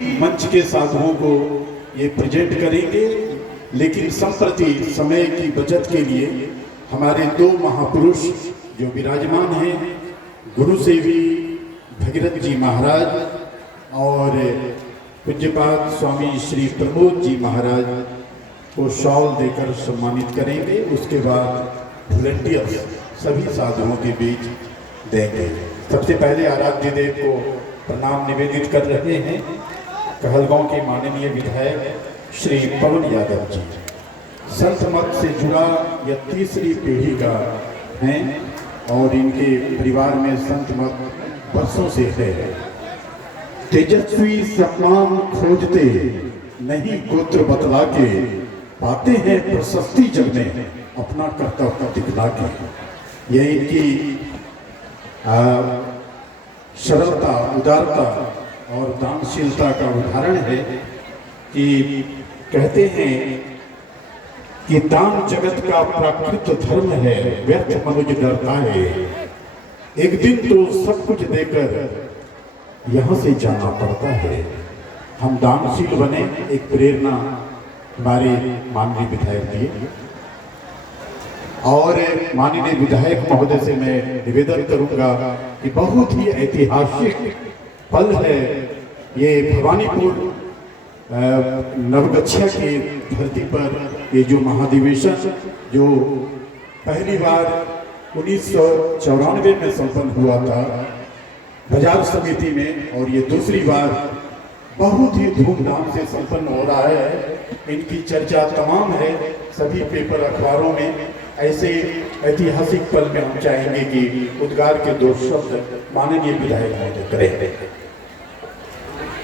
मंच के साधुओं को ये प्रेजेंट करेंगे, लेकिन संप्रति समय की बचत के लिए हमारे दो महापुरुष जो विराजमान हैं, गुरु सेवी भगीरथ जी महाराज और पूज्यपाद स्वामी श्री प्रमोद जी महाराज को शॉल देकर सम्मानित करेंगे। उसके बाद वॉलंटियर्स सभी साधुओं के बीच देंगे। सबसे पहले आराध्य देव को प्रणाम निवेदित कर रहे हैं कहलगांव के माननीय विधायक श्री पवन यादव जी। संत मत से जुड़ा यह तीसरी पीढ़ी का हैं और इनके परिवार में संत मत वर्षों से है। तेजस्वी सम्मान खोजते नहीं गोत्र बतला के, पाते हैं प्रशस्ति जग में अपना कर्तव्य दिखला के। यह इनकी सरलता, उदारता और दानशीलता का उदाहरण है कि कहते हैं कि दान जगत का प्राकृत धर्म है, व्यर्थ मनुज डरता है। एक दिन तो सब कुछ देकर यहाँ से जाना पड़ता है। हम दानशील बने, एक प्रेरणा हमारे माननीय विधायक दिए। और माननीय विधायक महोदय से मैं निवेदन करूंगा कि बहुत ही ऐतिहासिक पल है ये। भवानीपुर नवगछिया की धरती पर ये जो महाधिवेशन जो पहली बार 1994 में संपन्न हुआ था बाजार समिति में, और ये दूसरी बार बहुत ही धूमधाम से संपन्न हो रहा है। इनकी चर्चा तमाम है सभी पेपर अखबारों में। ऐसे ऐतिहासिक पल में हम चाहेंगे कि उद्गार के दो शब्द माननीय विधायक महोदय करें।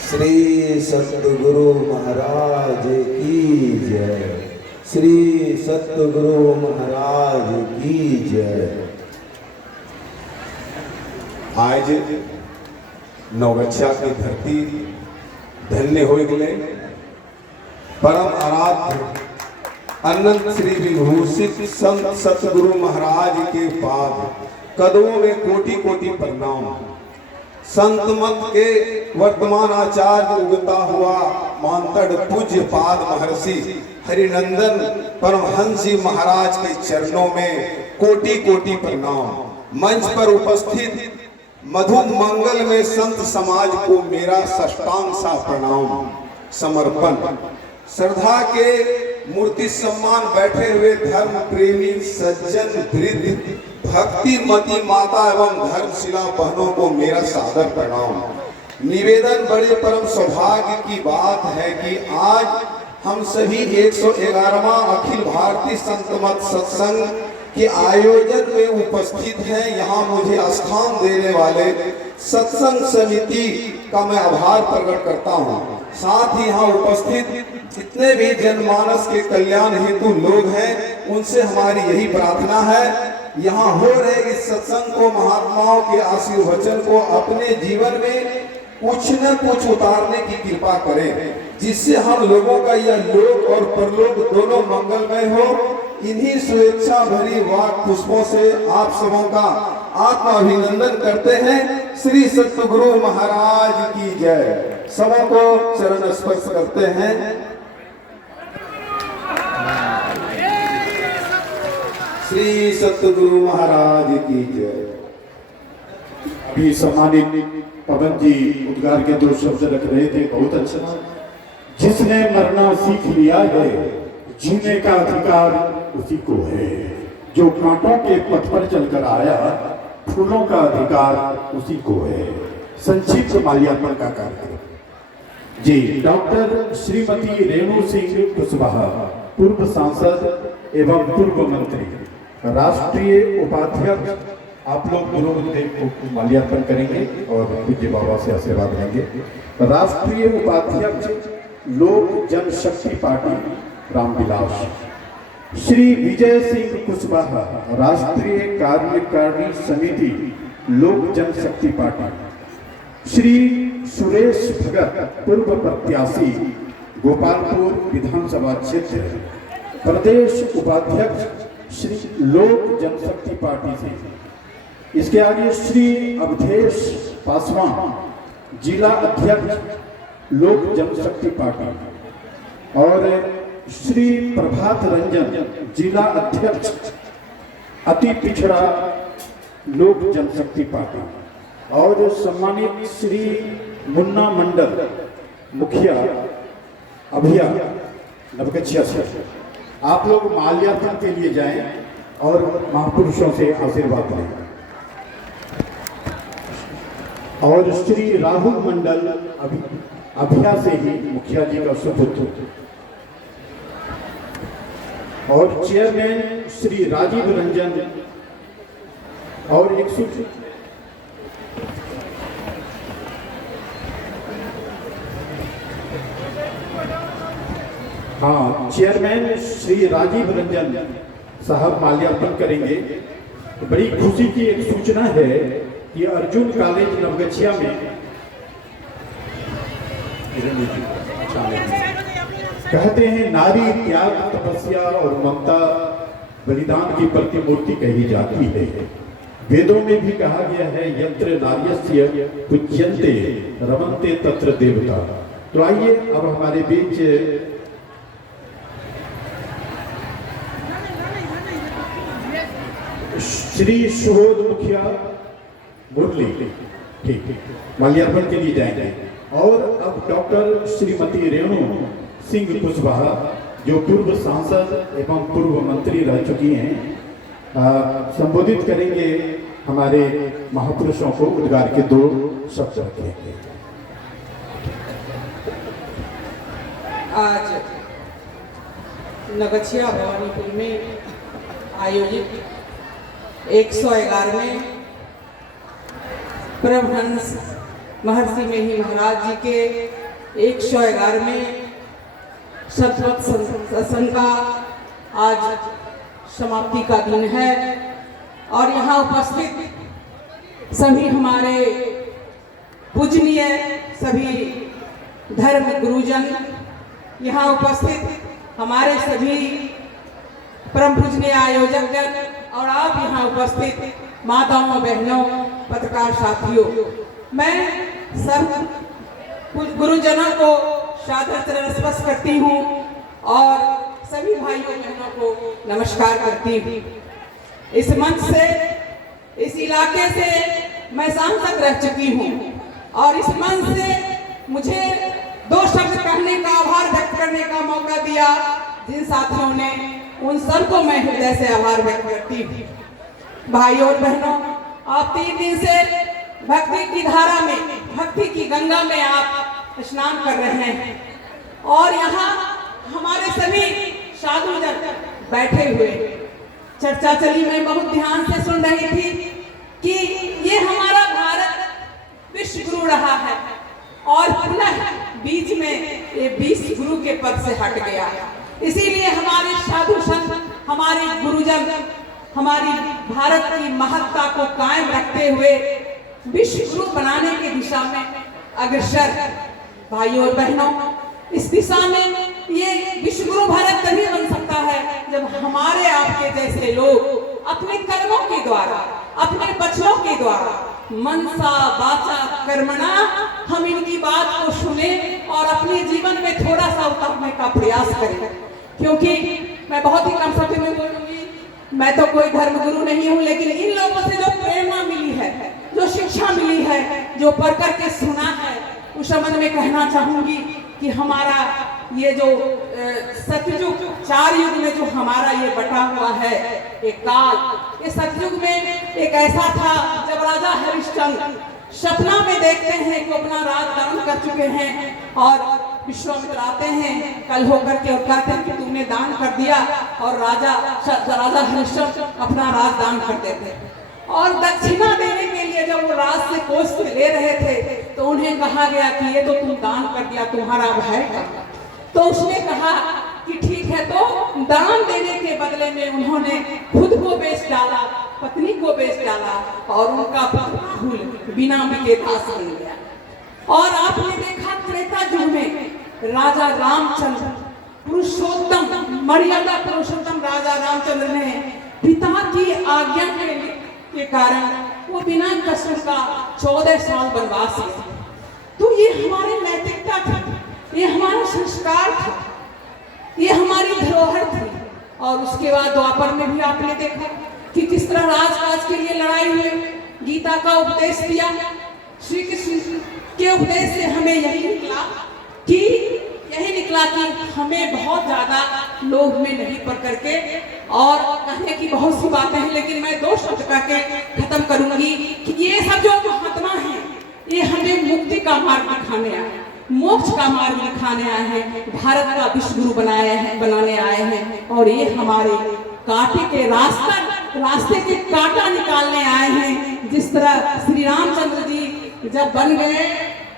श्री सतगुरु महाराज की जय। श्री सतगुरु महाराज की जय। आज नवगछिया की धरती धन्य हो गए। परम आराध्य अनंत श्री विभूषित संत सतगुरु महाराज के पाद कदमों में कोटि कोटि प्रणाम। संत मत के वर्तमान आचार्य उगता हुआ मानतड़ पूज्य पाद महर्षि हरिनंदन परमहंस जी महाराज के चरणों में कोटि कोटि प्रणाम। मंच पर उपस्थित मधु मंगल में संत समाज को मेरा साष्टांग सा प्रणाम समर्पण। श्रद्धा के मूर्ति सम्मान बैठे हुए धर्म प्रेमी सज्जन वृद्ध भक्ति मती माता एवं धर्मशिला बहनों को मेरा सादर प्रणाम। निवेदन बड़े परम सौभाग्य की बात है कि आज हम सभी 111वां अखिल भारतीय संत मत सत्संग के आयोजन में उपस्थित हैं। यहाँ मुझे स्थान देने वाले सत्संग समिति का मैं आभार प्रकट करता हूँ। साथ ही यहाँ उपस्थित जितने भी जनमानस के कल्याण हेतु लोग हैं, उनसे हमारी यही प्रार्थना है, यहाँ हो रहे इस सत्संग को, महात्माओं के आशीर्वचन को अपने जीवन में कुछ न कुछ उतारने की कृपा करें, जिससे हम लोगों का यह लोक और परलोक दोनों मंगलमय हो। इन्हीं स्वेच्छा भरी वाक पुष्पों से आप सबों का आत्मा अभिनंदन करते हैं। श्री सतगुरु महाराज की जय। सबों को चरण स्पर्श करते हैं। श्री सतगुरु महाराज की जय। अभी सम्मानित पवन जी उद्गार के दो शब्द रख रहे थे, बहुत अच्छा। जिसने मरना सीख लिया है, जीने का अधिकार उसी को है। जो कांटों के पथ पर चलकर आया, फूलों का अधिकार उसी को है। संक्षिप्त माल्यार्पण का कार्यक्रम जी। डॉक्टर श्रीमती रेणु सिंह कुशवाहा, पूर्व सांसद एवं पूर्व मंत्री, राष्ट्रीय उपाध्यक्ष, आप लोग गुरु गुरुदेव को माल्यार्पण करेंगे और पूज्य बाबा से आशीर्वाद लेंगे। राष्ट्रीय उपाध्यक्ष लोक जनशक्ति पार्टी रामविलास, श्री विजय सिंह कुशवाहा, राष्ट्रीय कार्यकारिणी समिति लोक जनशक्ति पार्टी, श्री सुरेश भगत, पूर्व प्रत्याशी गोपालपुर विधानसभा क्षेत्र, प्रदेश उपाध्यक्ष श्री लोक जनशक्ति पार्टी से। इसके आगे श्री अवधेश पासवान, जिला अध्यक्ष लोक जनशक्ति पार्टी और श्री प्रभात रंजन जिला अध्यक्ष अति पिछड़ा लोक जनशक्ति पार्टी और सम्मानित श्री मुन्ना मंडल मुखिया अभिया नवगछिया से आप लोग माल्यार्पण के लिए जाएं और महापुरुषों से आशीर्वाद लें। और श्री राहुल मंडल अभिया से ही मुखिया जी का सुपुत्र और चेयरमैन श्री राजीव रंजन और एक चेयरमैन श्री राजीव रंजन साहब माल्यार्पण करेंगे। बड़ी खुशी की एक सूचना है कि अर्जुन कॉलेज नवगछिया में कहते हैं नारी त्याग तपस्या और ममता बलिदान की प्रतिमूर्ति कही जाती है। वेदों में भी कहा गया है यत्र नार्यस्य पूज्यन्ते रमन्ते तत्र देवता। तो आइए अब हमारे बीच श्री सुबोध मुखिया मुरली ठीक माल्यार्पण के लिए जाएंगे। और अब डॉक्टर श्रीमती रेणु सिंह कुशवाहा जो पूर्व सांसद एवं पूर्व मंत्री रह चुकी हैं संबोधित करेंगे हमारे महापुरुषों को। उद्गार के 2 शब्द रखेंगे। आज नवगछिया भवानीपुर में आयोजित 111वें परमहंस महर्षि मेही महाराज जी के 111वें शतवत सत्संग का आज समाप्ति का दिन है और यहाँ उपस्थित सभी हमारे पूजनीय सभी धर्म गुरुजन, यहाँ उपस्थित हमारे सभी परम पूजनीय आयोजक जन और आप यहाँ उपस्थित माताओं बहनों पत्रकार साथियों, मैं सब गुरुजनों को सादर चरण स्पर्श करती हूँ और सभी भाइयों बहनों को नमस्कार करती हूँ। इस मंच से, इस इलाके से मैं सांसद रह चुकी हूँ और इस मंच से मुझे 2 शब्द कहने का, आभार व्यक्त करने का मौका दिया जिन साथियों ने, उन सबको मैं हृदय से आभार व्यक्त करती हूँ। भाइयों और बहनों, आप 3 दिन से भक्ति की धारा में, भक्ति की गंगा में आप स्नान कर रहे हैं और यहाँ हमारे सभी साधु जन बैठे हुए चर्चा चली। मैं बहुत ध्यान से सुन रही थी कि ये हमारा भारत विश्व गुरु रहा है और पुनः बीच में ये 20 गुरु के पद से हट गया। इसीलिए हमारे साधु संत, हमारे गुरुजन हमारी भारत की महत्ता को कायम रखते हुए विश्व गुरु बनाने की दिशा में अग्रसर। भाइयों और बहनों, इस दिशा में ये विश्व गुरु भारत तभी बन सकता है जब हमारे आपके जैसे लोग अपने कर्मों के द्वारा, अपने वचनों के द्वारा, मनसा वाचा कर्मणा हम इनकी बात को सुने और अपने जीवन में थोड़ा सा उतारने का प्रयास करें। क्योंकि मैं बहुत ही कम शब्द में बोलूंगी, मैं तो कोई धर्मगुरु नहीं हूँ, लेकिन इन लोगों से जो प्रेरणा मिली है, जो शिक्षा मिली है, जो पढ़ करके सुना है, उस संबंध में कहना चाहूंगी कि हमारा ये जो सतयुग, 4 युग में जो हमारा ये बटा हुआ है एक काल, ये सतयुग में एक ऐसा था जब राजा हरिश्चंद्र सपना में देखते हैं कि अपना राज दान कर चुके हैं और विश्वामित्र आते हैं कल होकर के और कहते हैं कि तुमने दान कर दिया, और राजा हरिश्चंद्र अपना राज दान करते थे और दक्षिणा देने के लिए जब वो राज से कोष ले रहे थे तो उन्हें कहा गया कि ये तो तुम दान कर दिया, तुम्हारा अब है क्या? तो उसने कहा कि ठीक है, तो दान देने के बदले में उन्होंने खुद को बेच डाला, पत्नी को बेच डाला और उनका राहुल बिना बिके दास बन गया। और आपने देखा त्रेता युग में राजा रामचंद्र पुरुषोत्तम, मर्यादा पुरुषोत्तम राजा रामचंद्र ने पिता की आज्ञा के कारण वो बिना कसूर का 14 साल वनवास किया। तो ये हमारी नैतिकता थी संस्कार था, ये हमारी धरोहर थी। और उसके बाद द्वापर में भी आपने देखा कि किस तरह राजकाज के लिए लड़ाई हुई, गीता का उपदेश दिया। श्री कृष्ण के उपदेश से हमें यही निकला कि हमें बहुत ज्यादा लोभ में नहीं पड़ करके, और कहने की बहुत सी बातें हैं, लेकिन मैं 2 शब्द कह के खत्म करूंगी कि ये सब जो महात्मा हैं, ये हमें मुक्ति का मार्ग दिखाने आए, मोक्ष का मार्ग दिखाने आए हैं, भारत का विश्व गुरु बनाने आए हैं। और ये हमारे कांटे के रास्ते के कांटा निकालने आए हैं। जिस तरह श्री रामचंद्र जी जब बन गए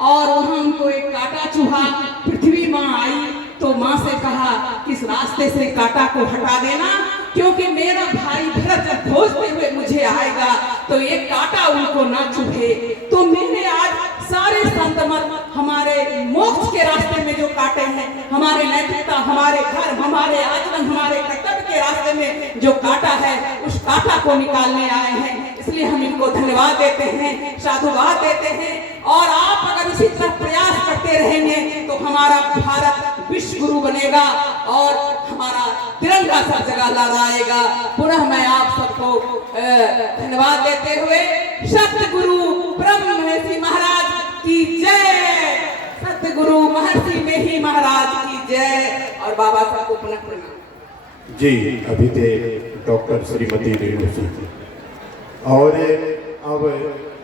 और वहां उनको एक कांटा चुभा, पृथ्वी माँ आई तो माँ से कहा कि इस रास्ते से कांटा को हटा देना, क्योंकि मेरा भाई भरत जब खोजते हुए मुझे आएगा तो ये कांटा उनको ना चुभे। तो मैंने आज सारे संत मत हमारे मोक्ष के रास्ते में जो कांटे हैं, हमारे नैतिकता, हमारे घर, हमारे आचरण, हमारे कर्तव्य के रास्ते में जो कांटा है, उस कांटा को निकालने आए हैं। इसलिए हम इनको धन्यवाद देते हैं, साधुवाद देते हैं। और आप अगर इसी तरह प्रयास करते रहेंगे तो हमारा भारत विश्व गुरु बनेगा और हमारा तिरंगा सब जगह लहराएगा। पुनः मैं आप सबको धन्यवाद देते हुए सतगुरु ब्रह्म महर्षि महाराज की जय, सतगुरु महर्षि मेही महाराज की जय। और बाबा साहब को पुनः प्रणाम। जी, अभी थे डॉक्टर श्रीमती रेणु सिंह और अब